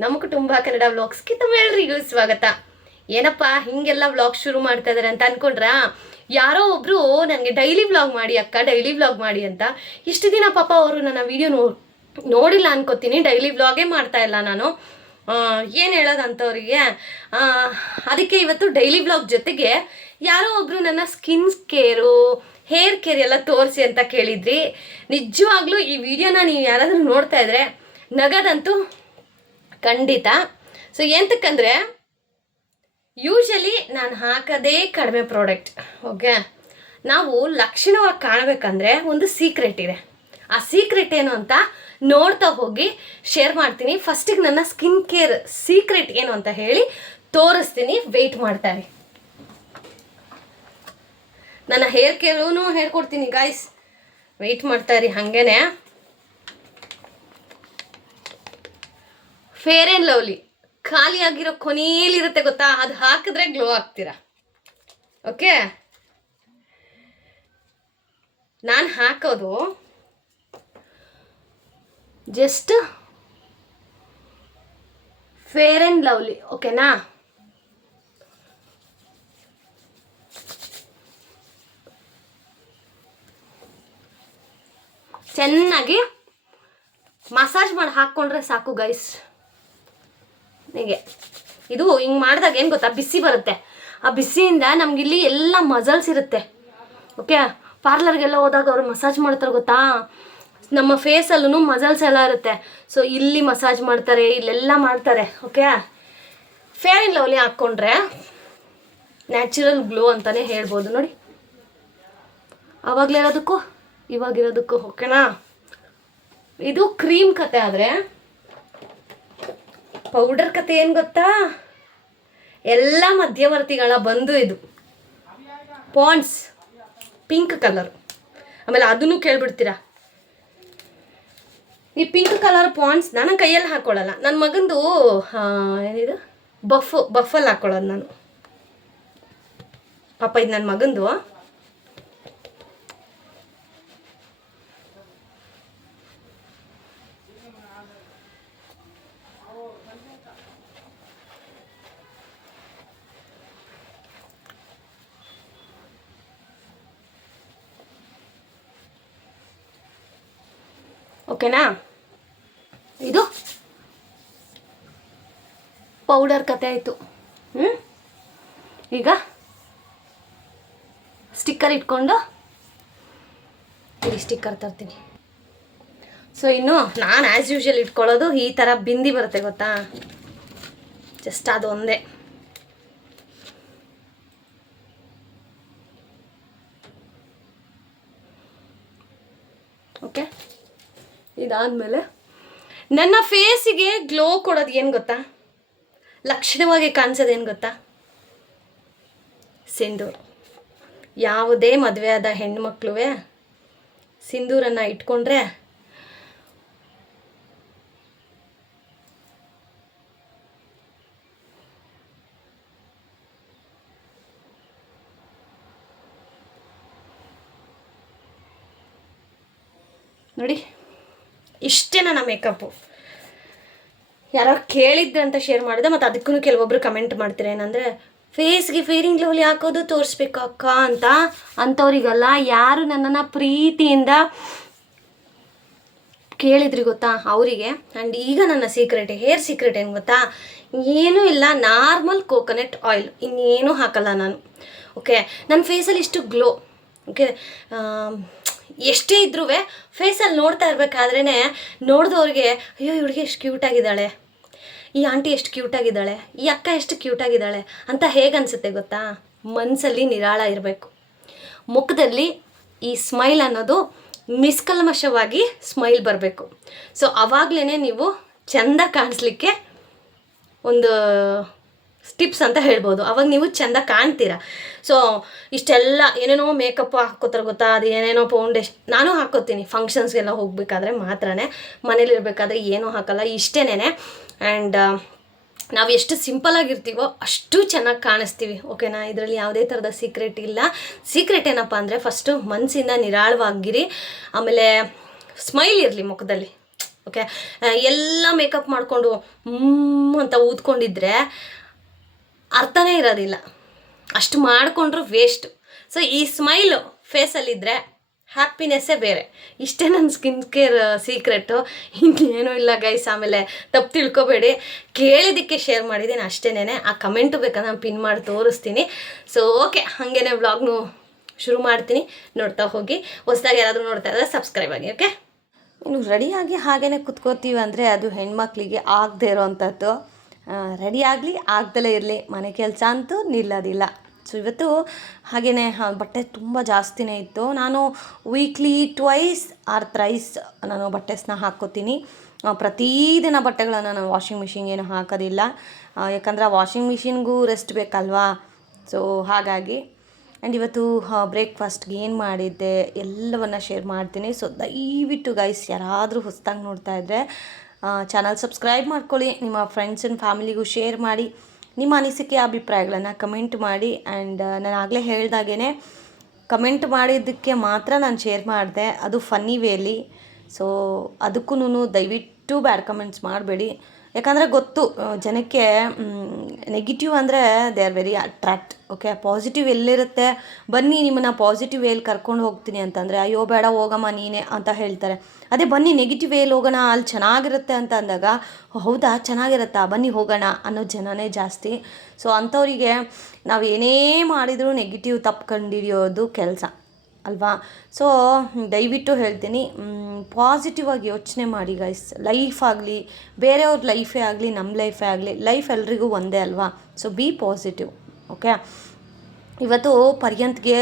ನಮ್ಮ ಕುಟುಂಬ ಕನ್ನಡ ವ್ಲಾಗ್ಸ್ಗೆ ತಮ್ಮೆಲ್ಲರಿಗೂ ಸ್ವಾಗತ. ಏನಪ್ಪ, ಹಿಂಗೆಲ್ಲ ವ್ಲಾಗ್ ಶುರು ಮಾಡ್ತಾ ಇದಾರೆ ಅಂತ ಅನ್ಕೊಂಡ್ರಾ? ಯಾರೋ ಒಬ್ರು ನನಗೆ ಡೈಲಿ ವ್ಲಾಗ್ ಮಾಡಿ, ಅಕ್ಕ ಡೈಲಿ ವ್ಲಾಗ್ ಮಾಡಿ ಅಂತ ಇಷ್ಟು ದಿನ ಪಾಪ ಅವರು ನನ್ನ ವಿಡಿಯೋ ನೋ, ನೋಡಿಲ್ಲ ಅನ್ಕೋತೀನಿ, ಡೈಲಿ ವ್ಲಾಗೇ ಮಾಡ್ತಾ ಇಲ್ಲ ನಾನು. ಏನು ಹೇಳೋದಂಥವ್ರಿಗೆ ಅದಕ್ಕೆ ಇವತ್ತು ಡೈಲಿ ವ್ಲಾಗ್ ಜೊತೆಗೆ ಯಾರೋ ಒಬ್ರು ನನ್ನ ಸ್ಕಿನ್ ಕೇರು, ಹೇರ್ ಕೇರ್ ಎಲ್ಲ ತೋರಿಸಿ ಅಂತ ಕೇಳಿದ್ರಿ. ನಿಜವಾಗ್ಲೂ ಈ ವಿಡಿಯೋನ ನೀವು ಯಾರಾದರೂ ನೋಡ್ತಾ ಇದ್ರೆ ನಗದಂತೂ ಖಂಡಿತ. ಸೊ ಎಂತಕ್ಕಂದ್ರೆ ಯೂಶಲಿ ನಾನು ಹಾಕೋದೇ ಕಡಿಮೆ ಪ್ರಾಡಕ್ಟ್ ಓಕೆ ನಾವು ಲಕ್ಷಣವಾಗಿ ಕಾಣಬೇಕಂದ್ರೆ ಒಂದು ಸೀಕ್ರೆಟ್ ಇದೆ. ಆ ಸೀಕ್ರೆಟ್ ಏನು ಅಂತ ನೋಡ್ತಾ ಹೋಗಿ ಶೇರ್ ಮಾಡ್ತೀನಿ. ಫಸ್ಟಿಗೆ ನನ್ನ ಸ್ಕಿನ್ ಕೇರ್ ಸೀಕ್ರೆಟ್ ಏನು ಅಂತ ಹೇಳಿ ತೋರಿಸ್ತೀನಿ. ವೆಯ್ಟ್ ಮಾಡ್ತಾರೆ ನನ್ನ ಹೇರ್ ಕೇರೂ ಹೇಳ್ಕೊಡ್ತೀನಿ ಗಾಯ್ಸ್ ವೆಯ್ಟ್ ಮಾಡ್ತಾ ರೀ ಹಾಗೇನೆ. ಫೇರ್ ಆ್ಯಂಡ್ ಲವ್ಲಿ ಖಾಲಿಯಾಗಿರೋ ಕೊನೆಯಲ್ಲಿರುತ್ತೆ ಗೊತ್ತಾ? ಅದು ಹಾಕಿದ್ರೆ ಗ್ಲೋ ಆಗ್ತೀರಾ? ಓಕೆ ನಾನು ಹಾಕೋದು ಜಸ್ಟ್ ಫೇರ್ ಆ್ಯಂಡ್ ಲವ್ಲಿ ಓಕೆನಾ ಚೆನ್ನಾಗಿ ಮಸಾಜ್ ಮಾಡಿ ಹಾಕ್ಕೊಂಡ್ರೆ ಸಾಕು ಗೈಸ್ ಹೀಗೆ. ಇದು ಹಿಂಗೆ ಮಾಡಿದಾಗ ಏನು ಗೊತ್ತಾ? ಬಿಸಿ ಬರುತ್ತೆ. ಆ ಬಿಸಿಯಿಂದ ನಮಗಿಲ್ಲಿ ಎಲ್ಲ ಮಸಲ್ಸ್ ಇರುತ್ತೆ. ಓಕೆ ಪಾರ್ಲರ್ಗೆಲ್ಲ ಹೋದಾಗ ಅವರು ಮಸಾಜ್ ಮಾಡ್ತಾರೆ ಗೊತ್ತಾ? ನಮ್ಮ ಫೇಸಲ್ಲೂ ಮಸಲ್ಸ್ ಎಲ್ಲ ಇರುತ್ತೆ. ಸೊ ಇಲ್ಲಿ ಮಸಾಜ್ ಮಾಡ್ತಾರೆ, ಇಲ್ಲೆಲ್ಲ ಮಾಡ್ತಾರೆ. ಓಕೆ ಫೇರ್ ಆ್ಯಂಡ್ ಲವ್ಲಿ ಹಾಕ್ಕೊಂಡ್ರೆ ನ್ಯಾಚುರಲ್ ಗ್ಲೋ ಅಂತಲೇ ಹೇಳ್ಬೋದು. ನೋಡಿ. ಅವಾಗಲಿರೋದಕ್ಕೂ ಇವಾಗಿರೋದಕ್ಕೂ ಓಕೆನಾ ಇದು ಕ್ರೀಮ್ ಕತೆ ಆದರೆ ಪೌಡರ್ ಕತೆ ಏನು ಗೊತ್ತಾ? ಎಲ್ಲ ಮಧ್ಯವರ್ತಿಗಳ ಬಂದು ಇದು. ಪಾಂಡ್ಸ್ ಪಿಂಕ್ ಕಲರ್ ಆಮೇಲೆ ಅದನ್ನು ಕೇಳ್ಬಿಡ್ತೀರಾ? ಈ ಪಿಂಕ್ ಕಲರ್ ಪಾಂಡ್ಸ್ ನಾನು ಕೈಯಲ್ಲಿ ಹಾಕೊಳ್ಳಲ್ಲ. ನನ್ನ ಮಗಂದು ಏನಿದು? ಬಫ್ ಬಫಲ್ಲಿ ಹಾಕೊಳ್ಳೋದು ನಾನು. ಪಾಪ ಇದು ನನ್ನ ಮಗಂದು. ಓಕೆನಾ? ಇದು? ಪೌಡರ್ ಕತೆ ಆಯಿತು. ಹ್ಞೂ ಈಗ ಸ್ಟಿಕ್ಕರ್ ಇಟ್ಕೊಂಡು ಇಲ್ಲಿ ಸ್ಟಿಕ್ಕರ್ ತರ್ತೀನಿ. ಸೊ ಇನ್ನು ನಾನು ಆ್ಯಸ್ ಯೂಶಲ್ ಇಟ್ಕೊಳ್ಳೋದು ಈ ಥರ ಬಿಂದಿ ಬರುತ್ತೆ ಗೊತ್ತಾ? ಜಸ್ಟ್ ಅದು ಒಂದೇ ಓಕೆ ಇದಾದಮೇಲೆ ನನ್ನ ಫೇಸಿಗೆ ಗ್ಲೋ ಕೊಡೋದು ಏನು ಗೊತ್ತಾ? ಲಕ್ಷಣವಾಗಿ ಕಾಣಿಸೋದು ಏನು ಗೊತ್ತಾ? ಸಿಂಧೂರ್. ಯಾವುದೇ ಮದುವೆ ಆದ ಹೆಣ್ಮಕ್ಳು ಸಿಂಧೂರನ್ನು ಇಟ್ಕೊಂಡ್ರೆ ನೋಡಿ. ಇಷ್ಟೇ ನನ್ನ ಮೇಕಪ್ಪು. ಯಾರೋ ಕೇಳಿದ್ರೆ ಅಂತ ಶೇರ್ ಮಾಡಿದೆ ಮತ್ತು ಅದಕ್ಕೂ ಕೆಲವೊಬ್ರು ಕಮೆಂಟ್ ಮಾಡ್ತೀರ. ಏನಂದರೆ ಫೇಸ್ಗೆ ಫೇರಿಂಗ್ ಲವ್ಲಿ ಹಾಕೋದು ತೋರಿಸ್ಬೇಕು ಅಕ್ಕ ಅಂತ? ಅಂಥವ್ರಿಗಲ್ಲ ಯಾರು ನನ್ನನ್ನು ಪ್ರೀತಿಯಿಂದ ಕೇಳಿದ್ರಿ ಗೊತ್ತಾ ಅವರಿಗೆ? ಆ್ಯಂಡ್ ಈಗ ನನ್ನ ಸೀಕ್ರೆಟ್ ಹೇರ್ ಸೀಕ್ರೆಟ್ ಏನು ಗೊತ್ತಾ? ಏನೂ ಇಲ್ಲ ನಾರ್ಮಲ್ ಕೋಕೋನಟ್ ಆಯಿಲ್ ಇನ್ನೇನು ಹಾಕಲ್ಲ ನಾನು. ಓಕೆ ನನ್ನ ಫೇಸಲ್ಲಿ ಇಷ್ಟು ಗ್ಲೋ ಓಕೆ ಎಷ್ಟೇ ಇದ್ರೂ ಫೇಸಲ್ಲಿ ನೋಡ್ತಾ ಇರಬೇಕಾದ್ರೇ ನೋಡಿದವ್ರಿಗೆ, ಅಯ್ಯೋ ಇವಳಿಗೆ ಎಷ್ಟು ಕ್ಯೂಟಾಗಿದ್ದಾಳೆ ಈ ಆಂಟಿ ಎಷ್ಟು ಕ್ಯೂಟಾಗಿದ್ದಾಳೆ ಈ ಅಕ್ಕ ಎಷ್ಟು ಕ್ಯೂಟಾಗಿದ್ದಾಳೆ ಅಂತ ಹೇಗೆ ಅನಿಸುತ್ತೆ ಗೊತ್ತಾ? ಮನಸ್ಸಲ್ಲಿ ನಿರಾಳ ಇರಬೇಕು. ಮುಖದಲ್ಲಿ ಈ ಸ್ಮೈಲ್ ಅನ್ನೋದು ನಿಷ್ಕಲ್ಮಶವಾಗಿ ಸ್ಮೈಲ್ ಬರಬೇಕು. ಸೊ ಆವಾಗಲೇ ನೀವು ಚೆಂದ ಕಾಣಿಸ್ಲಿಕ್ಕೆ ಒಂದು ಟಿಪ್ಸ್ ಅಂತ ಹೇಳ್ಬೋದು. ಅವಾಗ ನೀವು ಚೆಂದ ಕಾಣ್ತೀರಾ. ಸೊ ಇಷ್ಟೆಲ್ಲ ಏನೇನೋ ಮೇಕಪ್ ಹಾಕೋತಾರೆ ಗೊತ್ತಾ? ಅದು ಏನೇನೋ ಫೌಂಡೇಶನ್ ನಾನು ಹಾಕೋತೀನಿ ಫಂಕ್ಷನ್ಸ್ಗೆಲ್ಲ ಹೋಗಬೇಕಾದ್ರೆ ಮಾತ್ರನೇ. ಮನೇಲಿರಬೇಕಾದ್ರೆ ಏನೂ ಹಾಕಲ್ಲ. ಇಷ್ಟೇನೆ ಆ್ಯಂಡ್ ನಾವು ಎಷ್ಟು ಸಿಂಪಲ್ ಆಗಿರ್ತೀವೋ ಅಷ್ಟು ಚೆನ್ನಾಗಿ ಕಾಣಿಸ್ತೀವಿ. ಓಕೆನಾ ಇದರಲ್ಲಿ ಯಾವುದೇ ಥರದ ಸೀಕ್ರೆಟ್ ಇಲ್ಲ. ಸೀಕ್ರೆಟ್ ಏನಪ್ಪ ಅಂದರೆ ಫಸ್ಟು ಮನಸ್ಸಿಂದ ನಿರಾಳವಾಗಿರಿ. ಆಮೇಲೆ ಸ್ಮೈಲ್ ಇರಲಿ ಮುಖದಲ್ಲಿ. ಓಕೆ ಎಲ್ಲ ಮೇಕಪ್ ಮಾಡಿಕೊಂಡು ಅಂತ ಊದ್ಕೊಂಡಿದ್ರೆ ಅರ್ಥನೇ ಇರೋದಿಲ್ಲ. ಅಷ್ಟು ಮಾಡಿಕೊಂಡ್ರು ವೇಸ್ಟ್ ಸೊ ಈ ಸ್ಮೈಲು ಫೇಸಲ್ಲಿದ್ದರೆ ಹ್ಯಾಪಿನೆಸ್ಸೇ ಬೇರೆ. ಇಷ್ಟೇ ನನ್ನ ಸ್ಕಿನ್ ಕೇರ್ ಸೀಕ್ರೆಟ್ಟು ಇನ್ನೇನೂ ಇಲ್ಲ ಗೈಸ್ ಆಮೇಲೆ ತಪ್ಪು ತಿಳ್ಕೊಬೇಡಿ. ಕೇಳಿದ್ದಕ್ಕೆ ಶೇರ್ ಮಾಡಿದ್ದೀನಿ ಅಷ್ಟೇನೆ ಆ ಕಮೆಂಟು ಬೇಕಾದ್ರೆ ನಾನು ಪಿನ್ ಮಾಡಿ ತೋರಿಸ್ತೀನಿ. ಸೊ ಓಕೆ ಹಾಗೇನೆ ವ್ಲಾಗ್ನು ಶುರು ಮಾಡ್ತೀನಿ. ನೋಡ್ತಾ ಹೋಗಿ. ಹೊಸದಾಗಿ ಯಾರಾದರೂ ನೋಡ್ತಾ ಇದ್ದಾರೆ ಸಬ್ಸ್ಕ್ರೈಬ್ ಆಗಿ ಓಕೆ ಇನ್ನು ರೆಡಿಯಾಗಿ ಹಾಗೇ ಕುತ್ಕೋತೀವಿ ಅಂದರೆ ಅದು ಹೆಣ್ಮಕ್ಳಿಗೆ ಆಗದೆ ಇರೋವಂಥದ್ದು ರೆಡಿ ಆಗಲಿ, ಆಗ್ದಲೇ ಇರಲಿ. ಮನೆ ಕೆಲಸ ಅಂತೂ ನಿಲ್ಲೋದಿಲ್ಲ. ಸೊ ಇವತ್ತು ಹಾಗೆಯೇ ಬಟ್ಟೆ ತುಂಬ ಜಾಸ್ತಿನೇ ಇತ್ತು. ನಾನು ವೀಕ್ಲಿ ಟ್ವೈಸ್ ಆರ್ ಥ್ರೈಸ್ ನಾನು ಬಟ್ಟೆಸ್ನ ಹಾಕ್ಕೋತೀನಿ. ಪ್ರತಿದಿನ ಬಟ್ಟೆಗಳನ್ನು ನಾನು ವಾಷಿಂಗ್ ಮಿಷಿನ್ಗೇನು ಹಾಕೋದಿಲ್ಲ. ಯಾಕಂದರೆ ವಾಷಿಂಗ್ ಮಿಷಿನ್ಗೂ ರೆಸ್ಟ್ ಬೇಕಲ್ವಾ? ಸೊ ಹಾಗಾಗಿ. ಆ್ಯಂಡ್ ಇವತ್ತು ಬ್ರೇಕ್ಫಾಸ್ಟ್ಗೆ ಏನು ಮಾಡಿದ್ದೆ, ಎಲ್ಲವನ್ನು ಶೇರ್ ಮಾಡ್ತೀನಿ. ಸೊ ದಯವಿಟ್ಟು ಗೈಸ್ ಯಾರಾದರೂ ಹೊಸ್ದಾಗಿ ನೋಡ್ತಾ ಇದ್ದರೆ ಚಾನಲ್ ಸಬ್ಸ್ಕ್ರೈಬ್ ಮಾಡ್ಕೊಳ್ಳಿ, ನಿಮ್ಮ ಫ್ರೆಂಡ್ಸ್ ಆ್ಯಂಡ್ ಫ್ಯಾಮಿಲಿಗೂ ಶೇರ್ ಮಾಡಿ, ನಿಮ್ಮ ಅನಿಸಿಕೆ, ಅಭಿಪ್ರಾಯಗಳನ್ನು ಕಮೆಂಟ್ ಮಾಡಿ ಆ್ಯಂಡ್ ನಾನು ಆಗಲೇ ಹೇಳ್ದಾಗೇ ಕಮೆಂಟ್ ಮಾಡಿದ್ದಕ್ಕೆ ಮಾತ್ರ ನಾನು ಶೇರ್ ಮಾಡಿದೆ, ಅದು ಫನ್ನಿ ವೇಲಿ ಸೊ ಅದಕ್ಕೂ ದಯವಿಟ್ಟು ಬ್ಯಾಡ್ ಕಮೆಂಟ್ಸ್ ಮಾಡಬೇಡಿ. ಯಾಕಂದರೆ ಗೊತ್ತು ಜನಕ್ಕೆ ನೆಗೆಟಿವ್ ಅಂದರೆ they are very attract okay positive ಎಲ್ಲಿರುತ್ತೆ? ಬನ್ನಿ ನಿಮ್ಮನ್ನು ಪಾಸಿಟಿವ್ ವೇಲಿ ಕರ್ಕೊಂಡು ಹೋಗ್ತೀನಿ ಅಂತಂದರೆ, ಅಯ್ಯೋ ಬೇಡ, ಹೋಗಮ್ಮ ನೀನೇ ಅಂತ ಹೇಳ್ತಾರೆ. ಅದೇ ಬನ್ನಿ ನೆಗೆಟಿವ್ ವೇಲಿ ಹೋಗೋಣ, ಅಲ್ಲಿ ಚೆನ್ನಾಗಿರುತ್ತೆ ಅಂತ ಅಂದಾಗ ಹೌದಾ, ಚೆನ್ನಾಗಿರುತ್ತಾ? ಬನ್ನಿ ಹೋಗೋಣ ಅನ್ನೋ ಜನನೇ ಜಾಸ್ತಿ. ಸೊ ಅಂಥವರಿಗೆ ನಾವು ಏನೇ ಮಾಡಿದರೂ ನೆಗೆಟಿವ್ ತಪ್ಪು ಕಂಡಿಡಿಯೋದು ಕೆಲಸ. ಅಲ್ವಾ? ಸೊ ದಯವಿಟ್ಟು ಹೇಳ್ತೀನಿ ಪಾಸಿಟಿವ್ ಆಗಿ ಯೋಚನೆ ಮಾಡಿ ಗೈಸ್ ಲೈಫ್ ಆಗಲಿ, ಬೇರೆಯವ್ರ ಲೈಫೇ ಆಗಲಿ ನಮ್ಮ ಲೈಫೇ ಆಗಲಿ ಲೈಫ್ ಎಲ್ರಿಗೂ ಒಂದೇ ಅಲ್ವಾ? ಸೊ ಬಿ ಪಾಸಿಟಿವ್ ಓಕೆ ಇವತ್ತು ಪರ್ಯಂತ್ಗೆ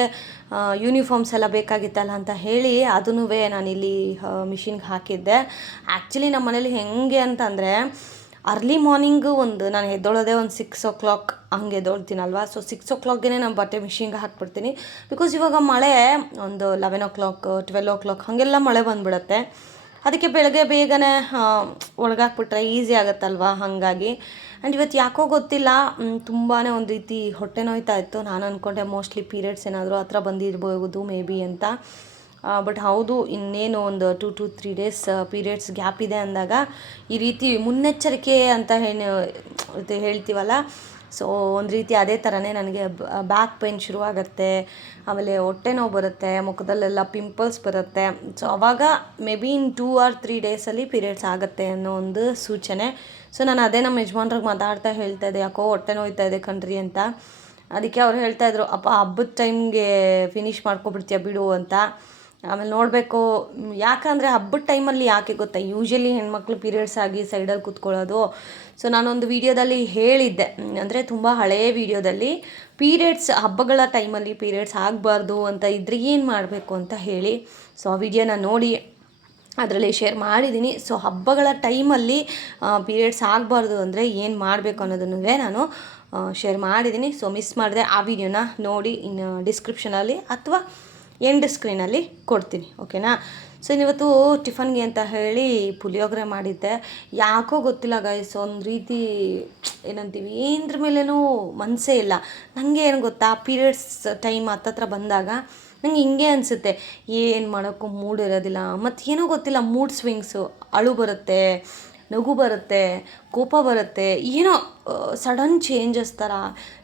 ಯೂನಿಫಾರ್ಮ್ಸ್ ಎಲ್ಲ ಬೇಕಾಗಿತ್ತಲ್ಲ ಅಂತ ಹೇಳಿ ಅದನ್ನೂ ನಾನಿಲ್ಲಿ ಮಿಷಿನ್ಗೆ ಹಾಕಿದ್ದೆ. ಆ್ಯಕ್ಚುಲಿ ನಮ್ಮ ಮನೇಲಿ ಹೆಂಗೆ ಅಂತಂದರೆ ಅರ್ಲಿ ಮಾರ್ನಿಂಗು ಒಂದು, ನಾನು ಎದ್ದೊಳೋದೇ ಒಂದು ಸಿಕ್ಸ್ ಓ ಕ್ಲಾಕ್ ಹಂಗೆ ಎದ್ದೊಳ್ತೀನಲ್ವ? ಸೊ ಸಿಕ್ಸ್ ಓ ಕ್ಲಾಕ್ಗೆ ನಾನು ಬಟ್ಟೆ ಮಿಷಿನ್ಗೆ ಹಾಕ್ಬಿಡ್ತೀನಿ. ಬಿಕಾಸ್ ಇವಾಗ ಮಳೆ, ಒಂದು eleven o'clock twelve o'clock ಹಾಗೆಲ್ಲ ಮಳೆ ಬಂದ್ಬಿಡುತ್ತೆ. ಅದಕ್ಕೆ ಬೆಳಗ್ಗೆ ಬೇಗನೆ ಒಳಗಾಕ್ಬಿಟ್ರೆ ಈಸಿ ಆಗುತ್ತಲ್ವ ಹಾಗಾಗಿ. ಆ್ಯಂಡ್ ಇವತ್ತು ಯಾಕೋ ಗೊತ್ತಿಲ್ಲ ತುಂಬಾ ಒಂದು ರೀತಿ ಹೊಟ್ಟೆ ನೋಯ್ತಾ ಇತ್ತು. ನಾನು ಅಂದ್ಕೊಂಡೆ ಮೋಸ್ಟ್ಲಿ ಪೀರಿಯಡ್ಸ್ ಏನಾದರೂ ಹತ್ರ ಬಂದಿರ್ಬೋದು ಮೇ ಬಿ ಅಂತ. ಬಟ್ ಹೌದು, ಇನ್ನೇನು ಒಂದು two two three days periods gap ಇದೆ ಅಂದಾಗ ಈ ರೀತಿ ಮುನ್ನೆಚ್ಚರಿಕೆ ಅಂತ ಏನು ಹೇಳ್ತೀವಲ್ಲ? ಸೊ ಒಂದು ರೀತಿ ಅದೇ ಥರನೇ ನನಗೆ ಬ್ಯಾಕ್ ಪೇನ್ ಶುರುವಾಗುತ್ತೆ, ಆಮೇಲೆ ಹೊಟ್ಟೆ ನೋವು ಬರುತ್ತೆ, ಮುಖದಲ್ಲೆಲ್ಲ ಪಿಂಪಲ್ಸ್ ಬರುತ್ತೆ. ಸೊ ಅವಾಗ maybe in two or three ಡೇಸಲ್ಲಿ ಪೀರಿಯಡ್ಸ್ ಆಗುತ್ತೆ ಅನ್ನೋ ಒಂದು ಸೂಚನೆ. ಸೊ ನಾನು ಅದೇ ನಮ್ಮ ಯಜಮಾನ್ರಿಗೆ ಮಾತಾಡ್ತಾ ಹೇಳ್ತಾ ಇದ್ದೆ, ಯಾಕೋ ಹೊಟ್ಟೆ ನೋಯ್ತಾ ಇದೆ ಕಣ್ರಿ ಅಂತ. ಅದಕ್ಕೆ ಅವ್ರು ಹೇಳ್ತಾಯಿದ್ರು ಅಪ್ಪ, ಹಬ್ಬದ ಟೈಮ್ಗೆ ಫಿನಿಷ್ ಮಾಡ್ಕೊಬಿಡ್ತೀಯ ಬಿಡು ಅಂತ. ಆಮೇಲೆ ನೋಡಬೇಕು ಯಾಕಂದರೆ ಹಬ್ಬದ ಟೈಮಲ್ಲಿ ಯಾಕೆ ಗೊತ್ತಾ? ಯೂಶ್ವಲಿ ಹೆಣ್ಮಕ್ಳು ಪೀರಿಯಡ್ಸ್ ಆಗಿ ಸೈಡಲ್ಲಿ ಕೂತ್ಕೊಳ್ಳೋದು. ಸೊ ನಾನೊಂದು ವಿಡಿಯೋದಲ್ಲಿ ಹೇಳಿದ್ದೆ. ಅಂದರೆ ತುಂಬ ಹಳೆಯ ವಿಡಿಯೋದಲ್ಲಿ ಪೀರಿಯಡ್ಸ್ ಹಬ್ಬಗಳ ಟೈಮಲ್ಲಿ ಪೀರಿಯಡ್ಸ್ ಆಗಬಾರ್ದು ಅಂತ ಇದ್ರೆ ಏನು ಮಾಡಬೇಕು ಅಂತ ಹೇಳಿ. ಸೊ ಆ ವಿಡಿಯೋನ ನೋಡಿ ಅದರಲ್ಲಿ ಶೇರ್ ಮಾಡಿದ್ದೀನಿ ಸೊ ಹಬ್ಬಗಳ ಟೈಮಲ್ಲಿ ಪೀರಿಯಡ್ಸ್ ಆಗಬಾರ್ದು ಅಂದರೆ ಏನು ಮಾಡಬೇಕು ಅನ್ನೋದನ್ನು ನಾನು ಶೇರ್ ಮಾಡಿದ್ದೀನಿ ಸೊ ಮಿಸ್ ಮಾಡಿದೆ ಆ ವಿಡಿಯೋನ ನೋಡಿ ಇನ್ನು ಡಿಸ್ಕ್ರಿಪ್ಷನಲ್ಲಿ ಅಥವಾ ಎಂಡ್ ಸ್ಕ್ರೀನಲ್ಲಿ ಕೊಡ್ತೀನಿ ಓಕೆನಾ ಸೊ ಇವತ್ತು ಟಿಫನ್ಗೆ ಅಂತ ಹೇಳಿ ಪುಳಿಯೋಗರೆ ಮಾಡಿದ್ದೆ. ಯಾಕೋ ಗೊತ್ತಿಲ್ಲ ಗೈಸ್ ಒಂದು ರೀತಿ ಏನಂತೀವಿ ಏನ್ರ ಮೇಲೇನೂ ಮನಸ್ಸೇ ಇಲ್ಲ. ನನಗೆ ಏನು ಗೊತ್ತಾ ಪೀರಿಯಡ್ಸ್ ಟೈಮ್ ಹತ್ತತ್ರ ಬಂದಾಗ ನಂಗೆ ಹಿಂಗೆ ಅನಿಸುತ್ತೆ, ಏನು ಮಾಡೋಕ್ಕೂ ಮೂಡ್ ಇರೋದಿಲ್ಲ. ಮತ್ತು ಏನೋ ಗೊತ್ತಿಲ್ಲ ಮೂಡ್ ಸ್ವಿಂಗ್ಸು ಅಳು ಬರುತ್ತೆ. ನಗು ಬರುತ್ತೆ, ಕೋಪ ಬರುತ್ತೆ, ಏನೋ ಸಡನ್ ಚೇಂಜಸ್ ಥರ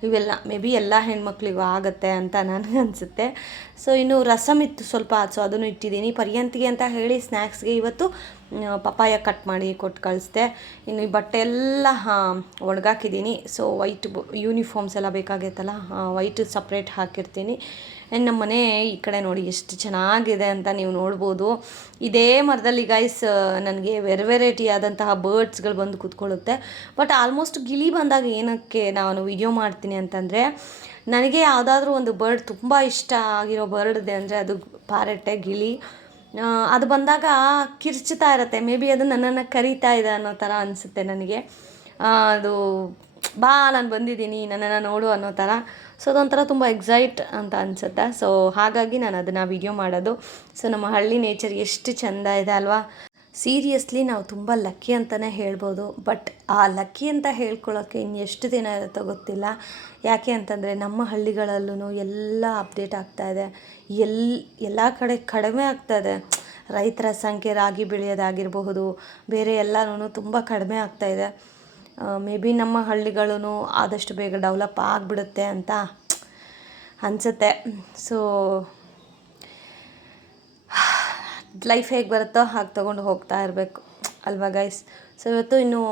ಇವೆಲ್ಲ ಮೇ ಬಿ ಎಲ್ಲ ಹೆಣ್ಮಕ್ಳಿಗೂ ಆಗುತ್ತೆ ಅಂತ ನನಗೆ ಅನಿಸುತ್ತೆ. ಸೊ ಇನ್ನು ರಸಮ್ ಇತ್ತು ಸ್ವಲ್ಪ ಸೊ ಅದನ್ನು ಇಟ್ಟಿದ್ದೀನಿ. ಪರ್ಯಂತಿಗೆ ಅಂತ ಹೇಳಿ ಸ್ನ್ಯಾಕ್ಸ್ಗೆ ಇವತ್ತು ಪಪ್ಪಾಯ ಪಪಾಯ ಕಟ್ ಮಾಡಿ ಕೊಟ್ಟು ಕಳಿಸ್ದೆ. ಇನ್ನು ಈ ಬಟ್ಟೆ ಎಲ್ಲ ಒಣಗಾಕಿದ್ದೀನಿ. ಸೊ ವೈಟ್ ಯೂನಿಫಾರ್ಮ್ಸ್ ಎಲ್ಲ ಬೇಕಾಗೈತಲ್ಲ ವೈಟ್ ಸಪ್ರೇಟ್ ಹಾಕಿರ್ತೀನಿ. ನಮ್ಮ ಮನೆ ಈ ಕಡೆ ನೋಡಿ ಎಷ್ಟು ಚೆನ್ನಾಗಿದೆ ಅಂತ ನೀವು ನೋಡ್ಬೋದು. ಇದೇ ಮರದಲ್ಲಿ ಗೈಸ್ ನನಗೆ ವೆರ್ ವೆರೈಟಿ ಆದಂತಹ ಬರ್ಡ್ಸ್ಗಳು ಬಂದು ಕೂತ್ಕೊಳ್ಳುತ್ತೆ. ಬಟ್ ಆಲ್ಮೋಸ್ಟ್ ಗಿಳಿ ಬಂದಾಗ ಏನಕ್ಕೆ ನಾನು ವಿಡಿಯೋ ಮಾಡ್ತೀನಿ ಅಂತಂದರೆ, ನನಗೆ ಯಾವುದಾದ್ರೂ ಒಂದು ಬರ್ಡ್ ತುಂಬ ಇಷ್ಟ ಆಗಿರೋ ಬರ್ಡ್ ಇದೆ ಅಂದರೆ ಅದು ಪಾರೆಟ್ಟೆ ಗಿಳಿ. ಅದು ಬಂದಾಗ ಕಿರ್ಚ್ತಾ ಇರುತ್ತೆ. ಮೇ ಬಿ ಅದು ನನ್ನನ್ನು ಕರೀತಾ ಇದೆ ಅನ್ನೋ ಥರ ಅನಿಸುತ್ತೆ ನನಗೆ. ಅದು ಬಾ, ನಾನು ಬಂದಿದ್ದೀನಿ, ನನ್ನನ್ನು ನೋಡು ಅನ್ನೋ ಥರ ಸೊ ಅದೊಂಥರ ತುಂಬ ಎಕ್ಸೈಟ್ ಅಂತ ಅನಿಸುತ್ತೆ. ಸೊ ಹಾಗಾಗಿ ನಾನು ಅದನ್ನು ವಿಡಿಯೋ ಮಾಡೋದು. ಸೊ ನಮ್ಮ ಹಳ್ಳಿ ನೇಚರ್ ಎಷ್ಟು ಚೆಂದ ಇದೆ ಅಲ್ವಾ? ಸೀರಿಯಸ್ಲಿ ನಾವು ತುಂಬ ಲಕ್ಕಿ ಅಂತಲೇ ಹೇಳ್ಬೋದು. ಬಟ್ ಆ ಲಕ್ಕಿ ಅಂತ ಹೇಳ್ಕೊಳ್ಳೋಕ್ಕೆ ಇನ್ನು ಎಷ್ಟು ದಿನ ಇರುತ್ತೋ ಗೊತ್ತಿಲ್ಲ. ಯಾಕೆ ಅಂತಂದರೆ, ನಮ್ಮ ಹಳ್ಳಿಗಳಲ್ಲೂ ಎಲ್ಲ ಅಪ್ಡೇಟ್ ಆಗ್ತಾ ಇದೆ. ಎಲ್, ಎಲ್ಲ ಕಡೆ ಕಡಿಮೆ ಆಗ್ತಾ ಇದೆ. ರೈತರ ಸಂಖ್ಯೆ ರಾಗಿ ಬೆಳೆಯೋದಾಗಿರಬಹುದು, ಬೇರೆ ಎಲ್ಲನೂ ತುಂಬ ಕಡಿಮೆ ಆಗ್ತಾ ಇದೆ. ಮೇ ಬಿ ನಮ್ಮ ಹಳ್ಳಿಗಳೂ ಆದಷ್ಟು ಬೇಗ ಡೆವಲಪ್ ಆಗಿಬಿಡುತ್ತೆ ಅಂತ ಅನಿಸುತ್ತೆ. ಸೊ ಲೈಫ್ ಹೇಗೆ ಬರುತ್ತೋ ಹಾಗೆ ತೊಗೊಂಡು ಹೋಗ್ತಾ ಇರಬೇಕು. ಅಲ್ವಾ ಗೈಸ್ ಸೊ ಇವತ್ತು ಇನ್ನು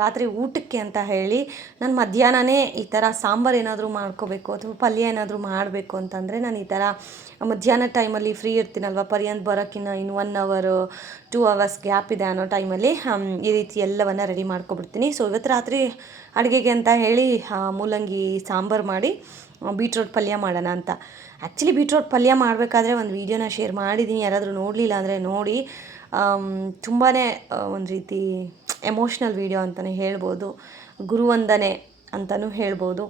ರಾತ್ರಿ ಊಟಕ್ಕೆ ಅಂತ ಹೇಳಿ ನಾನು ಮಧ್ಯಾಹ್ನನೇ ಈ ಥರ ಸಾಂಬಾರು ಏನಾದರೂ ಮಾಡ್ಕೋಬೇಕು ಅಥವಾ ಪಲ್ಯ ಏನಾದರೂ ಮಾಡಬೇಕು ಅಂತಂದರೆ ನಾನು ಈ ಥರ ಮಧ್ಯಾಹ್ನ ಟೈಮಲ್ಲಿ ಫ್ರೀ ಇರ್ತೀನಲ್ವ? ಪರ್ಯಂತ ಬರೋಕ್ಕಿನ್ನ ಇನ್ನು ಒನ್ ಅವರು ಟೂ ಅವರ್ಸ್ ಗ್ಯಾಪ್ ಇದೆ ಅನ್ನೋ ಟೈಮಲ್ಲಿ ಈ ರೀತಿ ಎಲ್ಲವನ್ನು ರೆಡಿ ಮಾಡ್ಕೊಬಿಡ್ತೀನಿ. ಸೊ ಇವತ್ತು ರಾತ್ರಿ ಅಡುಗೆಗೆ ಅಂತ ಹೇಳಿ ಮೂಲಂಗಿ ಸಾಂಬಾರು ಮಾಡಿ ಬೀಟ್ರೋಟ್ ಪಲ್ಯ ಮಾಡೋಣ ಅಂತ. ಆ್ಯಕ್ಚುಲಿ ಬೀಟ್ರೋಟ್ ಪಲ್ಯ ಮಾಡಬೇಕಾದ್ರೆ ಒಂದು ವೀಡಿಯೋನ ಶೇರ್ ಮಾಡಿದ್ದೀನಿ ಯಾರಾದರೂ ನೋಡಲಿಲ್ಲ ಅಂದರೆ ನೋಡಿ. ತುಂಬಾ ಒಂದು ರೀತಿ ಎಮೋಷ್ನಲ್ ವೀಡಿಯೋ ಅಂತಲೇ ಹೇಳ್ಬೋದು ಗುರುವಂದನೆ ಅಂತಲೂ ಹೇಳ್ಬೋದು.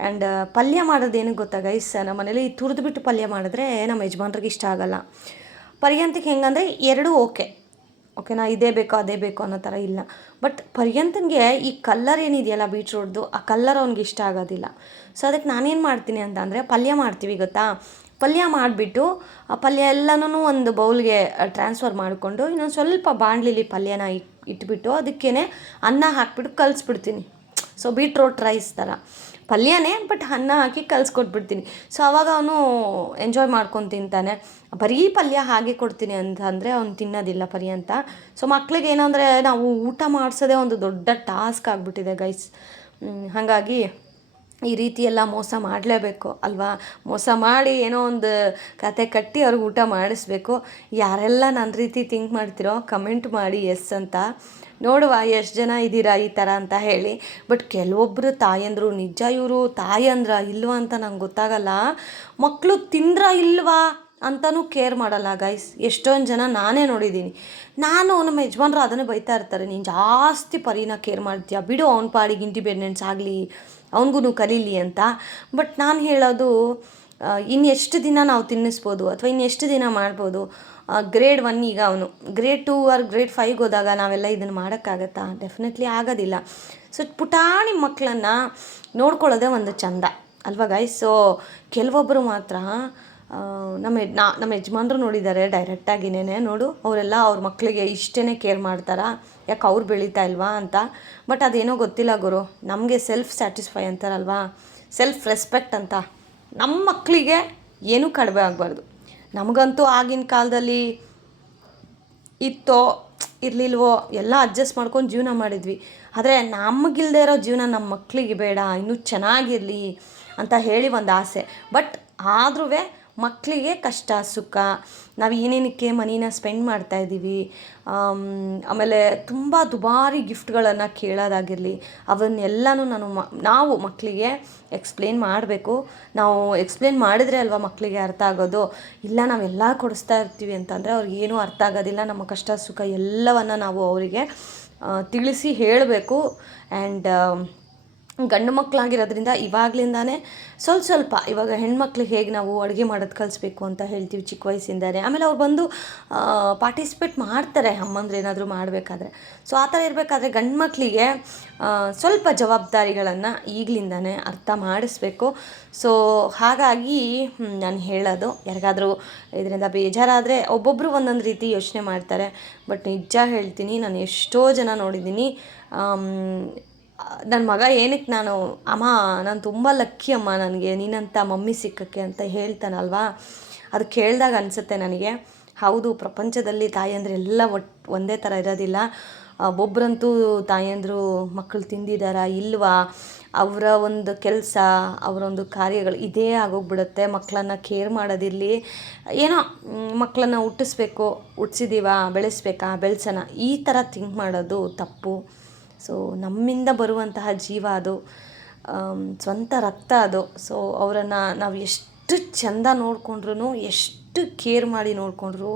ಆ್ಯಂಡ್ ಪಲ್ಯ ಮಾಡೋದೇನು ಗೊತ್ತಾ ಗೈಸ್ ನಮ್ಮ ಮನೇಲಿ ತುರಿದು ಬಿಟ್ಟು ಪಲ್ಯ ಮಾಡಿದ್ರೆ ನಮ್ಮ ಯಜಮಾನ್ರಿಗೆ ಇಷ್ಟ ಆಗಲ್ಲ. ಪರ್ಯಂತಕ್ಕೆ ಹೆಂಗಂದರೆ ಎರಡೂ ಓಕೆ ಓಕೆನಾ ಇದೇ ಬೇಕು, ಅದೇ ಬೇಕು ಅನ್ನೋ ಥರ ಇಲ್ಲ. ಬಟ್ ಪರ್ಯಂತನಿಗೆ ಈ ಕಲ್ಲರ್ ಏನಿದೆಯಲ್ಲ ಬೀಟ್ರೂಟ್ದು ಆ ಕಲ್ಲರ್ ಅವ್ನಿಗೆ ಇಷ್ಟ ಆಗೋದಿಲ್ಲ. ಸೊ ಅದಕ್ಕೆ ನಾನೇನು ಮಾಡ್ತೀನಿ ಅಂತ ಅಂದರೆ ಪಲ್ಯ ಮಾಡ್ತೀವಿ ಗೊತ್ತಾ? ಪಲ್ಯ ಮಾಡಿಬಿಟ್ಟು ಆ ಪಲ್ಯ ಎಲ್ಲನೂ ಒಂದು ಬೌಲ್ಗೆ ಟ್ರಾನ್ಸ್ಫರ್ ಮಾಡಿಕೊಂಡು ಇನ್ನೊಂದು ಸ್ವಲ್ಪ ಬಾಣಲಿಲಿ ಪಲ್ಯನ ಇಟ್, ಇಟ್ಬಿಟ್ಟು ಅದಕ್ಕೇ ಅನ್ನ ಹಾಕ್ಬಿಟ್ಟು ಕಲಿಸ್ಬಿಡ್ತೀನಿ. ಸೊ ಬೀಟ್ರೋಟ್ ರೈಸ್ ಥರ. ಪಲ್ಯನೇ ಬಟ್ ಅನ್ನ ಹಾಕಿ ಕಲಿಸ್ಕೊಟ್ಬಿಡ್ತೀನಿ. ಸೊ ಅವಾಗ ಅವನು ಎಂಜಾಯ್ ಮಾಡ್ಕೊಂಡು ತಿಂತಾನೆ. ಬರೀ ಪಲ್ಯ ಹಾಗೆ ಕೊಡ್ತೀನಿ ಅಂತ ಅಂದರೆ ಅವ್ನು ತಿನ್ನೋದಿಲ್ಲ ಪರಿ ಅಂತ. ಸೊ ಮಕ್ಳಿಗೆ ಏನಂದರೆ ನಾವು ಊಟ ಮಾಡಿಸೋದೇ ಒಂದು ದೊಡ್ಡ ಟಾಸ್ಕ್ ಆಗಿಬಿಟ್ಟಿದೆ ಗೈಸ್ ಹಾಗಾಗಿ ಈ ರೀತಿ ಎಲ್ಲ ಮೋಸ ಮಾಡಲೇಬೇಕು, ಅಲ್ವಾ? ಮೋಸ ಮಾಡಿ ಏನೋ ಒಂದು ಕತೆ ಕಟ್ಟಿ ಅವ್ರಿಗೆ ಊಟ ಮಾಡಿಸ್ಬೇಕು. ಯಾರೆಲ್ಲ ನನ್ನ ರೀತಿ ಥಿಂಕ್ ಮಾಡ್ತಿರೋ ಕಮೆಂಟ್ ಮಾಡಿ ಎಸ್ ಅಂತ. ನೋಡುವ, ಎಷ್ಟು ಜನ ಇದ್ದೀರಾ ಈ ಥರ ಅಂತ ಹೇಳಿ. ಬಟ್ ಕೆಲವೊಬ್ಬರು ತಾಯಂದರು, ನಿಜ ಇವರು ತಾಯಂದ್ರ ಇಲ್ವಾ ಅಂತ ನಂಗೆ ಗೊತ್ತಾಗಲ್ಲ. ಮಕ್ಕಳು ತಿಂದ್ರ ಇಲ್ವಾ ಅಂತಲೂ ಕೇರ್ ಮಾಡಲ್ಲ ಗೈಸ್ ಎಷ್ಟೊಂದು ಜನ ನಾನೇ ನೋಡಿದ್ದೀನಿ. ನಾನು ನಮ್ಮ ಯಜಮಾನ್ರು ಅದನ್ನೇ ಬೈತಾ ಇರ್ತಾರೆ. ನೀನು ಜಾಸ್ತಿ ಪರಿನ ಕೇರ್ ಮಾಡ್ತೀಯ? ಬಿಡು ಅವ್ನ ಪಾಡಿಗೆ ಇಂಡಿಪೆಂಡೆನ್ಸ್ ಆಗಲಿ. ಅವನಿಗೂ ಕಲೀಲಿ ಅಂತ. ಬಟ್ ನಾನು ಹೇಳೋದು ಇನ್ನೆಷ್ಟು ದಿನ ನಾವು ತಿನ್ನಿಸ್ಬೋದು ಅಥವಾ ಇನ್ನೆಷ್ಟು ದಿನ ಮಾಡ್ಬೋದು ಗ್ರೇಡ್ ಒನ್ ಈಗ ಅವನು. ಗ್ರೇಡ್ ಟೂ ಆರ್ ಗ್ರೇಡ್ ಫೈವ್ಗೆ ಹೋದಾಗ ನಾವೆಲ್ಲ ಇದನ್ನು ಮಾಡೋಕ್ಕಾಗತ್ತಾ? ಡೆಫಿನೆಟ್ಲಿ ಆಗೋದಿಲ್ಲ. ಸೊ ಪುಟಾಣಿ ಮಕ್ಕಳನ್ನು ನೋಡ್ಕೊಳ್ಳೋದೇ ಒಂದು ಚಂದ. ಅಲ್ವಾ ಗೈಸ್ ಸೊ ಕೆಲವೊಬ್ಬರು ಮಾತ್ರ ನಮ್ಮ ನಾ, ನಮ್ಮ ಯಜಮಾನ್ರು ನೋಡಿದ್ದಾರೆ ಡೈರೆಕ್ಟಾಗಿನೇ ನೋಡು, ಅವರೆಲ್ಲ ಅವ್ರ ಮಕ್ಕಳಿಗೆ ಇಷ್ಟೇ ಕೇರ್ ಮಾಡ್ತಾರಾ, ಯಾಕೆ ಅವ್ರು ಬೆಳೀತಾ ಇಲ್ವಾ ಅಂತ. ಬಟ್ ಅದೇನೋ ಗೊತ್ತಿಲ್ಲ ಗುರು, ನಮಗೆ ಸೆಲ್ಫ್ ಸ್ಯಾಟಿಸ್ಫೈ ಅಂತಾರಲ್ವಾ ಸೆಲ್ಫ್ ರೆಸ್ಪೆಕ್ಟ್ ಅಂತ. ನಮ್ಮ ಮಕ್ಕಳಿಗೆ ಏನೂ ಕಡಿಮೆ ಆಗಬಾರ್ದು. ನಮಗಂತೂ ಆಗಿನ ಕಾಲದಲ್ಲಿ ಇತ್ತೋ, ಇರಲಿಲ್ವೋ, ಎಲ್ಲ ಅಡ್ಜಸ್ಟ್ ಮಾಡ್ಕೊಂಡು ಜೀವನ ಮಾಡಿದ್ವಿ. ಆದರೆ ನಮಗಿಲ್ದೇ ಇರೋ ಜೀವನ ನಮ್ಮ ಮಕ್ಕಳಿಗೆ ಬೇಡ, ಇನ್ನೂ ಚೆನ್ನಾಗಿರಲಿ ಅಂತ ಹೇಳಿ ಒಂದು ಆಸೆ. ಬಟ್ ಆದ್ರೂ ಮಕ್ಕಳಿಗೆ ಕಷ್ಟ ಸುಖ ನಾವು ಏನೇನಕ್ಕೆ ಮನಿನ ಸ್ಪೆಂಡ್ ಮಾಡ್ತಾ ಆಮ್, ಆಮೇಲೆ ತುಂಬ ದುಬಾರಿ ಗಿಫ್ಟ್ಗಳನ್ನು ಕೇಳೋದಾಗಿರಲಿ ಅವನ್ನೆಲ್ಲನೂ ನಾನು ಮ ನಾವು ಮಕ್ಕಳಿಗೆ ಎಕ್ಸ್ಪ್ಲೇನ್ ಮಾಡಬೇಕು. ನಾವು ಎಕ್ಸ್ಪ್ಲೇನ್ ಮಾಡಿದ್ರೆ ಅಲ್ವಾ ಮಕ್ಕಳಿಗೆ ಅರ್ಥ ಆಗೋದು? ಇಲ್ಲ ನಾವೆಲ್ಲ ಕೊಡಿಸ್ತಾ ಇರ್ತೀವಿ ಅಂತಂದರೆ ಅವ್ರಿಗೆ ಏನೂ ಅರ್ಥ ಆಗೋದಿಲ್ಲ. ನಮ್ಮ ಕಷ್ಟ ಸುಖ ಎಲ್ಲವನ್ನು ನಾವು ಅವರಿಗೆ ತಿಳಿಸಿ ಹೇಳಬೇಕು. ಆ್ಯಂಡ್ ಗಂಡು ಮಕ್ಕಳಾಗಿರೋದ್ರಿಂದ ಇವಾಗ್ಲಿಂದಾನೇ ಸ್ವಲ್ಪ ಸ್ವಲ್ಪ, ಇವಾಗ ಹೆಣ್ಮಕ್ಳಿಗೆ ಹೇಗೆ ನಾವು ಅಡುಗೆ ಮಾಡೋದು ಕಲಿಸ್ಬೇಕು ಅಂತ ಹೇಳ್ತೀವಿ ಚಿಕ್ಕ ವಯಸ್ಸಿಂದಾನೆ. ಆಮೇಲೆ ಅವ್ರು ಬಂದು ಪಾರ್ಟಿಸಿಪೇಟ್ ಮಾಡ್ತಾರೆ ಅಮ್ಮಂದ್ರೆ ಏನಾದರೂ ಮಾಡಬೇಕಾದ್ರೆ. ಸೊ ಆ ಥರ ಇರಬೇಕಾದ್ರೆ ಗಂಡು ಮಕ್ಕಳಿಗೆ ಸ್ವಲ್ಪ ಜವಾಬ್ದಾರಿಗಳನ್ನು ಈಗಲಿಂದಾನೇ ಅರ್ಥ ಮಾಡಿಸ್ಬೇಕು. ಸೊ ಹಾಗಾಗಿ ನಾನು ಹೇಳೋದು, ಯಾರಿಗಾದರೂ ಇದರಿಂದ ಬೇಜಾರಾದರೆ ಒಬ್ಬೊಬ್ಬರು ಒಂದೊಂದು ರೀತಿ ಯೋಚನೆ ಮಾಡ್ತಾರೆ. ಬಟ್ ನಿಜ ಹೇಳ್ತೀನಿ, ನಾನು ಎಷ್ಟೋ ಜನ ನೋಡಿದ್ದೀನಿ ನನ್ನ ಮಗ ಏನಕ್ಕೆ ನಾನು, ಅಮ್ಮ, ನಾನು ತುಂಬ ಲಕ್ಕಿ ಅಮ್ಮ ನನಗೆ, ನೀನಂತ ಮಮ್ಮಿ ಸಿಕ್ಕಕ್ಕೆ ಅಂತ ಹೇಳ್ತಾನಲ್ವಾ? ಅದು ಕೇಳಿದಾಗ ಅನಿಸುತ್ತೆ ನನಗೆ, ಹೌದು, ಪ್ರಪಂಚದಲ್ಲಿ ತಾಯಂದ್ರೆ ಎಲ್ಲ ಒಟ್ಟು ಒಂದೇ ಥರ ಇರೋದಿಲ್ಲ. ಒಬ್ಬರಂತೂ ತಾಯಂದರು ಮಕ್ಕಳು ತಿಂದಿದ್ದಾರಾ ಇಲ್ವಾ? ಅವರ ಒಂದು ಕೆಲಸ ಅವರೊಂದು ಕಾರ್ಯಗಳು ಇದೇ ಆಗೋಗ್ಬಿಡುತ್ತೆ. ಮಕ್ಕಳನ್ನ ಕೇರ್ ಮಾಡೋದಿರಲಿ. ಏನೋ ಮಕ್ಕಳನ್ನ ಹುಟ್ಟಿಸ್ಬೇಕು ಹುಟ್ಸಿದ್ದೀವಾ ಬೆಳೆಸ್ಬೇಕಾ, ಬೆಳೆಸೋಣ. ಈ ಥರ ಥಿಂಕ್ ಮಾಡೋದು ತಪ್ಪು. ಸೊ ನಮ್ಮಿಂದ ಬರುವಂತಹ ಜೀವ ಅದು. ಸ್ವಂತ ರಕ್ತ ಅದು. ಸೊ ಅವರನ್ನು ನಾವು ಎಷ್ಟು ಚೆಂದ ನೋಡಿಕೊಂಡ್ರು ಎಷ್ಟು ಕೇರ್ ಮಾಡಿ ನೋಡಿಕೊಂಡ್ರು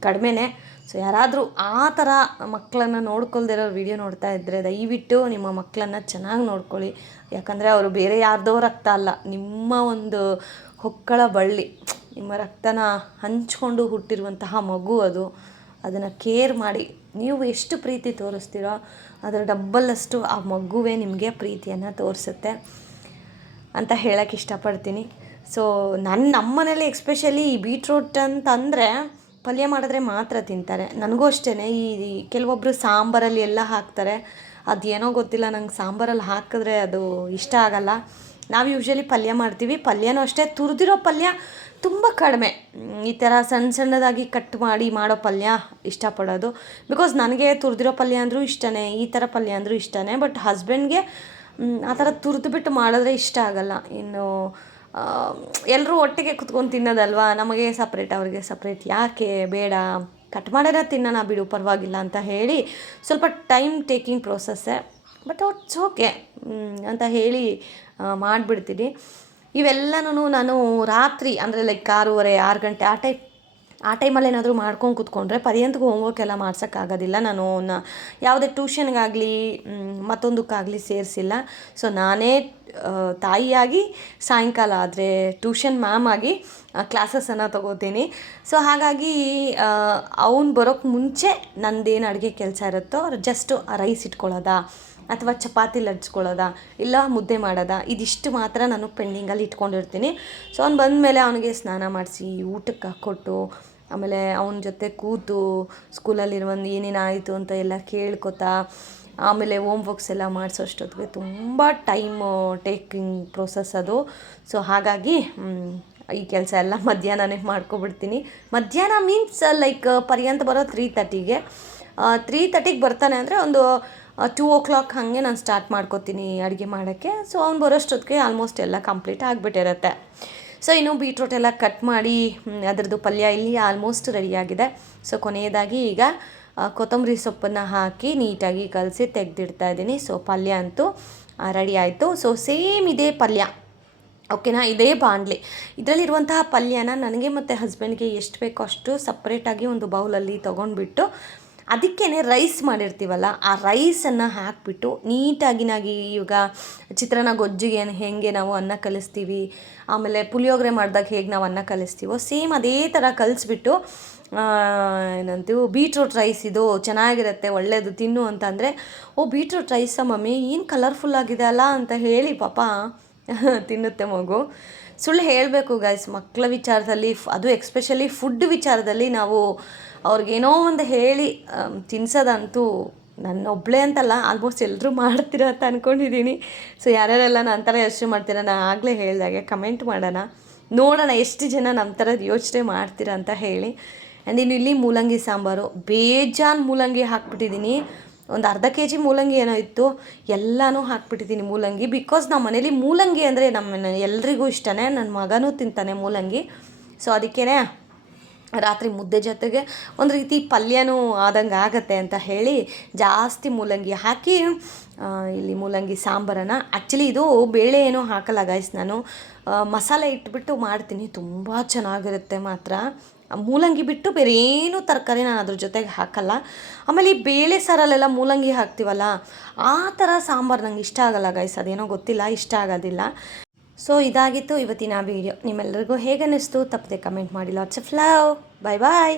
ಕಡಿಮೆನೇ. ಸೊ ಯಾರಾದರೂ ಆ ಥರ ಮಕ್ಕಳನ್ನು ನೋಡ್ಕೊಳ್ದಿರೋ ವಿಡಿಯೋ ನೋಡ್ತಾ ಇದ್ದರೆ ದಯವಿಟ್ಟು ನಿಮ್ಮ ಮಕ್ಕಳನ್ನು ಚೆನ್ನಾಗಿ ನೋಡ್ಕೊಳ್ಳಿ. ಯಾಕಂದರೆ ಅವರು ಬೇರೆ ಯಾರ್ದೋ ರಕ್ತ ಅಲ್ಲ. ನಿಮ್ಮ ಒಂದು ಹೊಕ್ಕಳ ಬಳ್ಳಿ. ನಿಮ್ಮ ರಕ್ತನ ಹಂಚ್ಕೊಂಡು ಹುಟ್ಟಿರುವಂತಹ ಮಗು ಅದು. ಅದನ್ನು ಕೇರ್ ಮಾಡಿ, ನೀವು ಎಷ್ಟು ಪ್ರೀತಿ ತೋರಿಸ್ತೀರೋ ಅದರ ಡಬ್ಬಲ್ಲಷ್ಟು ಆ ಮಗುವೇ ನಿಮಗೆ ಪ್ರೀತಿಯನ್ನು ತೋರಿಸುತ್ತೆ ಅಂತ ಹೇಳೋಕ್ಕೆ ಇಷ್ಟಪಡ್ತೀನಿ. ಸೊ ನನ್ನ ನಮ್ಮ ಮನೇಲಿ ಎಕ್ಸ್ಪೆಷಲಿ ಈ ಬೀಟ್ರೂಟ್ ಅಂತಂದರೆ ಪಲ್ಯ ಮಾಡಿದ್ರೆ ಮಾತ್ರ ತಿಂತಾರೆ. ನನಗೂ ಅಷ್ಟೇ ಈ ಕೆಲವೊಬ್ಬರು ಸಾಂಬಾರಲ್ಲಿ ಎಲ್ಲ ಹಾಕ್ತಾರೆ. ಅದೇನೋ ಗೊತ್ತಿಲ್ಲ, ನಂಗೆ ಸಾಂಬಾರಲ್ಲಿ ಹಾಕಿದ್ರೆ ಅದು ಇಷ್ಟ ಆಗಲ್ಲ. ನಾವು ಯೂಶ್ವಲಿ ಪಲ್ಯ ಮಾಡ್ತೀವಿ. ಪಲ್ಯನೂ ಅಷ್ಟೇ. ತುರಿದಿರೋ ಪಲ್ಯ ತುಂಬ ಕಡಿಮೆ. ಈ ಥರ ಸಣ್ಣ ಸಣ್ಣದಾಗಿ ಕಟ್ ಮಾಡಿ ಮಾಡೋ ಪಲ್ಯ ಇಷ್ಟಪಡೋದು. ಬಿಕಾಸ್ ನನಗೆ ತುರಿದಿರೋ ಪಲ್ಯ ಅಂದರೂ ಇಷ್ಟನೇ, ಈ ಥರ ಪಲ್ಯ ಅಂದರೂ ಇಷ್ಟನೇ. ಬಟ್ ಹಸ್ಬೆಂಡ್ಗೆ ಆ ಥರ ತುರಿದು ಬಿಟ್ಟು ಮಾಡಿದ್ರೆ ಇಷ್ಟ ಆಗಲ್ಲ. ಇನ್ನು ಎಲ್ಲರೂ ಒಟ್ಟಿಗೆ ಕುತ್ಕೊಂಡು ತಿನ್ನೋದಲ್ವಾ? ನಮಗೆ ಸಪ್ರೇಟ್ ಅವರಿಗೆ ಸಪ್ರೇಟ್ ಯಾಕೆ? ಬೇಡ. ಕಟ್ ಮಾಡಿದ್ರೆ ತಿನ್ನೋಣ ಬಿಡು, ಪರವಾಗಿಲ್ಲ ಅಂತ ಹೇಳಿ ಸ್ವಲ್ಪ ಟೈಮ್ ಟೇಕಿಂಗ್ ಪ್ರೋಸೆಸ್ಸೇ ಬಟ್ ಇಟ್ಸ್ ಓಕೆ ಅಂತ ಹೇಳಿ ಮಾಡಿಬಿಡ್ತೀನಿ. ಇವೆಲ್ಲನೂ ನಾನು ರಾತ್ರಿ, ಅಂದರೆ ಲೈಕ್ ಆರೂವರೆ, ಆರು ಗಂಟೆ, ಆ ಟೈಪ್, ಆ ಟೈಮಲ್ಲಿ ಏನಾದರೂ ಮಾಡ್ಕೊಂಡು ಕೂತ್ಕೊಂಡ್ರೆ ಪರ್ಯಂತಕ್ಕೂ ಹೋಮ್ವರ್ಕ್ ಎಲ್ಲ ಮಾಡ್ಸೋಕ್ಕಾಗೋದಿಲ್ಲ ನಾನು ಯಾವುದೇ ಟ್ಯೂಷನ್ಗಾಗಲಿ ಮತ್ತೊಂದಕ್ಕಾಗಲಿ ಸೇರಿಸಿಲ್ಲ. ಸೊ ನಾನೇ ತಾಯಿಯಾಗಿ ಸಾಯಂಕಾಲ ಆದರೆ ಟ್ಯೂಷನ್ ಮ್ಯಾಮ್ ಆಗಿ ಕ್ಲಾಸಸನ್ನು ತೊಗೋತೀನಿ. ಸೊ ಹಾಗಾಗಿ ಅವ್ನು ಬರೋಕ್ಕೆ ಮುಂಚೆ ನಂದೇನು ಅಡುಗೆ ಕೆಲಸ ಇರುತ್ತೋ ಜಸ್ಟು ರೈಸ್ ಇಟ್ಕೊಳ್ಳೋದಾ? ಅಥವಾ ಚಪಾತಿ ಲಡ್ಸ್ಕೊಳ್ಳೋದಾ ಇಲ್ಲ ಮುದ್ದೆ ಮಾಡೋದಾ, ಇದಿಷ್ಟು ಮಾತ್ರ ನಾನು ಪೆಂಡಿಂಗಲ್ಲಿ ಇಟ್ಕೊಂಡಿರ್ತೀನಿ. ಸೊ ಅವ್ನು ಬಂದಮೇಲೆ ಅವನಿಗೆ ಸ್ನಾನ ಮಾಡಿಸಿ, ಊಟಕ್ಕೆ ಹಾಕ್ಕೊಟ್ಟು, ಆಮೇಲೆ ಅವನ ಜೊತೆ ಕೂತು ಸ್ಕೂಲಲ್ಲಿರುವ ಏನೇನು ಆಯಿತು ಅಂತ ಎಲ್ಲ ಕೇಳ್ಕೊತಾ, ಆಮೇಲೆ ಹೋಮ್ ವರ್ಕ್ಸ್ ಎಲ್ಲ ಮಾಡಿಸೋಷ್ಟೊತ್ತಿಗೆ ತುಂಬ ಟೈಮ್ ಟೇಕಿಂಗ್ ಪ್ರೋಸೆಸ್ ಅದು. ಸೊ ಹಾಗಾಗಿ ಈ ಕೆಲಸ ಎಲ್ಲ ಮಧ್ಯಾಹ್ನನೇ ಮಾಡ್ಕೊಬಿಡ್ತೀನಿ. ಮಧ್ಯಾಹ್ನ ಮೀನ್ಸ್ ಲೈಕ್ ಪರ್ಯಂತ ಬರೋ ತ್ರೀ ತರ್ಟಿಗೆ ತ್ರೀ ತರ್ಟಿಗೆ ಬರ್ತಾನೆ ಅಂದರೆ ಒಂದು ಟೂ ಓ ಕ್ಲಾಕ್ ಹಾಗೆ ನಾನು ಸ್ಟಾರ್ಟ್ ಮಾಡ್ಕೋತೀನಿ ಅಡುಗೆ ಮಾಡೋಕ್ಕೆ. ಸೊ ಅವ್ನು ಬರೋಷ್ಟೊತ್ತಿಗೆ ಆಲ್ಮೋಸ್ಟ್ ಎಲ್ಲ ಕಂಪ್ಲೀಟ್ ಆಗಿಬಿಟ್ಟಿರುತ್ತೆ. ಸೊ ಇನ್ನು ಬೀಟ್ರೋಟ್ ಎಲ್ಲ ಕಟ್ ಮಾಡಿ ಅದರದ್ದು ಪಲ್ಯ ಇಲ್ಲಿ ಆಲ್ಮೋಸ್ಟ್ ರೆಡಿಯಾಗಿದೆ ಸೊ ಕೊನೆಯದಾಗಿ ಈಗ ಕೊತ್ತಂಬರಿ ಸೊಪ್ಪನ್ನು ಹಾಕಿ ನೀಟಾಗಿ ಕಲಸಿ ತೆಗೆದಿಡ್ತಾ ಇದ್ದೀನಿ. ಸೊ ಪಲ್ಯ ಅಂತೂ ರೆಡಿ ಆಯಿತು. ಸೊ ಸೇಮ್ ಇದೇ ಪಲ್ಯ. ಓಕೆನಾ ಇದೇ ಬಾಣಲೆ. ಇದರಲ್ಲಿರುವಂತಹ ಪಲ್ಯನ ನನಗೆ ಮತ್ತು ಹಸ್ಬೆಂಡ್ಗೆ ಎಷ್ಟು ಬೇಕೋ ಅಷ್ಟು ಸಪ್ರೇಟಾಗಿ ಒಂದು ಬೌಲಲ್ಲಿ ತೊಗೊಂಡ್ಬಿಟ್ಟು ಅದಕ್ಕೇ ರೈಸ್ ಮಾಡಿರ್ತೀವಲ್ಲ, ಆ ರೈಸನ್ನು ಹಾಕಿಬಿಟ್ಟು ನೀಟಾಗಿ ನಾಗಿ ಇವಾಗ ಚಿತ್ರಾನ್ನ ಗೊಜ್ಜಿಗೆ ಹೇಗೆ ನಾವು ಅನ್ನ ಕಲಿಸ್ತೀವಿ, ಆಮೇಲೆ ಪುಳಿಯೋಗರೆ ಮಾಡಿದಾಗ ಹೇಗೆ ನಾವು ಅನ್ನ ಕಲಿಸ್ತೀವೋ ಸೇಮ್ ಅದೇ ಥರ ಕಲಿಸ್ಬಿಟ್ಟು ಏನಂತೀವಿ ಬೀಟ್ರೂಟ್ ರೈಸ್ ಇದು ಚೆನ್ನಾಗಿರುತ್ತೆ ಒಳ್ಳೆಯದು ತಿನ್ನು ಅಂತ ಅಂದರೆ, ಓ ಬೀಟ್ರೂಟ್ ರೈಸ ಮಮ್ಮಿ, ಏನು ಕಲರ್ಫುಲ್ ಆಗಿದೆ ಅಲ್ಲ ಅಂತ ಹೇಳಿ ಪಾಪ ತಿನ್ನುತ್ತೆ ಮಗು. ಸುಳ್ಳು ಹೇಳಬೇಕು ಗಾಯ್ಸ್ ಮಕ್ಕಳ ವಿಚಾರದಲ್ಲಿ, ಅದು ಎಕ್ಸ್ಪೆಷಲಿ ಫುಡ್ ವಿಚಾರದಲ್ಲಿ ನಾವು ಅವ್ರಿಗೇನೋ ಒಂದು ಹೇಳಿ ತಿನ್ಸೋದಂತೂ ನನ್ನ ಒಬ್ಬಳೇ ಅಂತಲ್ಲ ಆಲ್ಮೋಸ್ಟ್ ಎಲ್ಲರೂ ಮಾಡ್ತೀರ ಅಂತ ಅಂದ್ಕೊಂಡಿದ್ದೀನಿ ಸೊ ಯಾರ್ಯಾರೆಲ್ಲ ನನ್ನ ಥರ ಯೋಚನೆ ಮಾಡ್ತೀರ ನಾನು ಆಗಲೇ ಹೇಳಿದಾಗೆ ಕಮೆಂಟ್ ಮಾಡೋಣ. ನೋಡೋಣ ಎಷ್ಟು ಜನ ನಮ್ಮ ಥರದ್ದು ಯೋಚನೆ ಮಾಡ್ತೀರಾ ಅಂತ ಹೇಳಿ. ಆ್ಯಂಡ್ ಇನ್ನು ಇಲ್ಲಿ ಮೂಲಂಗಿ ಸಾಂಬಾರು. ಬೇಜಾನ್ ಮೂಲಂಗಿ ಹಾಕ್ಬಿಟ್ಟಿದ್ದೀನಿ. ಒಂದು ಅರ್ಧ ಕೆ ಜಿ ಮೂಲಂಗಿ ಏನೋ ಇತ್ತು, ಎಲ್ಲನೂ ಹಾಕ್ಬಿಟ್ಟಿದ್ದೀನಿ ಮೂಲಂಗಿ. ಬಿಕಾಸ್ ನಮ್ಮ ಮನೇಲಿ ಮೂಲಂಗಿ ಅಂದರೆ ನಮ್ಮ ಎಲ್ರಿಗೂ ಇಷ್ಟನೇ ನನ್ನ ಮಗನೂ ತಿಂತಾನೆ ಮೂಲಂಗಿ. ಸೊ ಅದಕ್ಕೇ ರಾತ್ರಿ ಮುದ್ದೆ ಜೊತೆಗೆ ಒಂದು ರೀತಿ ಪಲ್ಯನೂ ಆದಂಗೆ ಆಗತ್ತೆ ಅಂತ ಹೇಳಿ ಜಾಸ್ತಿ ಮೂಲಂಗಿ ಹಾಕಿ ಇಲ್ಲಿ ಮೂಲಂಗಿ ಸಾಂಬಾರನ್ನು. ಆ್ಯಕ್ಚುಲಿ ಇದು ಬೇಳೆ ಏನೂ ಹಾಕಲ್ಲ ಗೈಸ್ ನಾನು. ಮಸಾಲೆ ಇಟ್ಬಿಟ್ಟು ಮಾಡ್ತೀನಿ. ತುಂಬ ಚೆನ್ನಾಗಿರುತ್ತೆ ಮಾತ್ರ. ಮೂಲಂಗಿ ಬಿಟ್ಟು ಬೇರೆ ಏನು ತರಕಾರಿ ನಾನು ಅದ್ರ ಜೊತೆಗೆ ಹಾಕಲ್ಲ. ಆಮೇಲೆ ಈ ಬೇಳೆ ಸಾರಲ್ಲೆಲ್ಲ ಮೂಲಂಗಿ ಹಾಕ್ತೀವಲ್ಲ, ಆ ಥರ ಸಾಂಬಾರು ನಂಗೆ ಇಷ್ಟ ಆಗಲ್ಲ ಗೈಸ್ ಅದೇನೋ ಗೊತ್ತಿಲ್ಲ, ಇಷ್ಟ ಆಗೋದಿಲ್ಲ. ಸೊ ಇದಾಗಿತ್ತು ಇವತ್ತಿನ ವಿಡಿಯೋ ನಿಮ್ಮೆಲ್ಲರಿಗೂ ಹೇಗೆ ಅನ್ನಿಸ್ತು ತಪ್ಪದೆ ಕಮೆಂಟ್ ಮಾಡಿ. Lots of love bye bye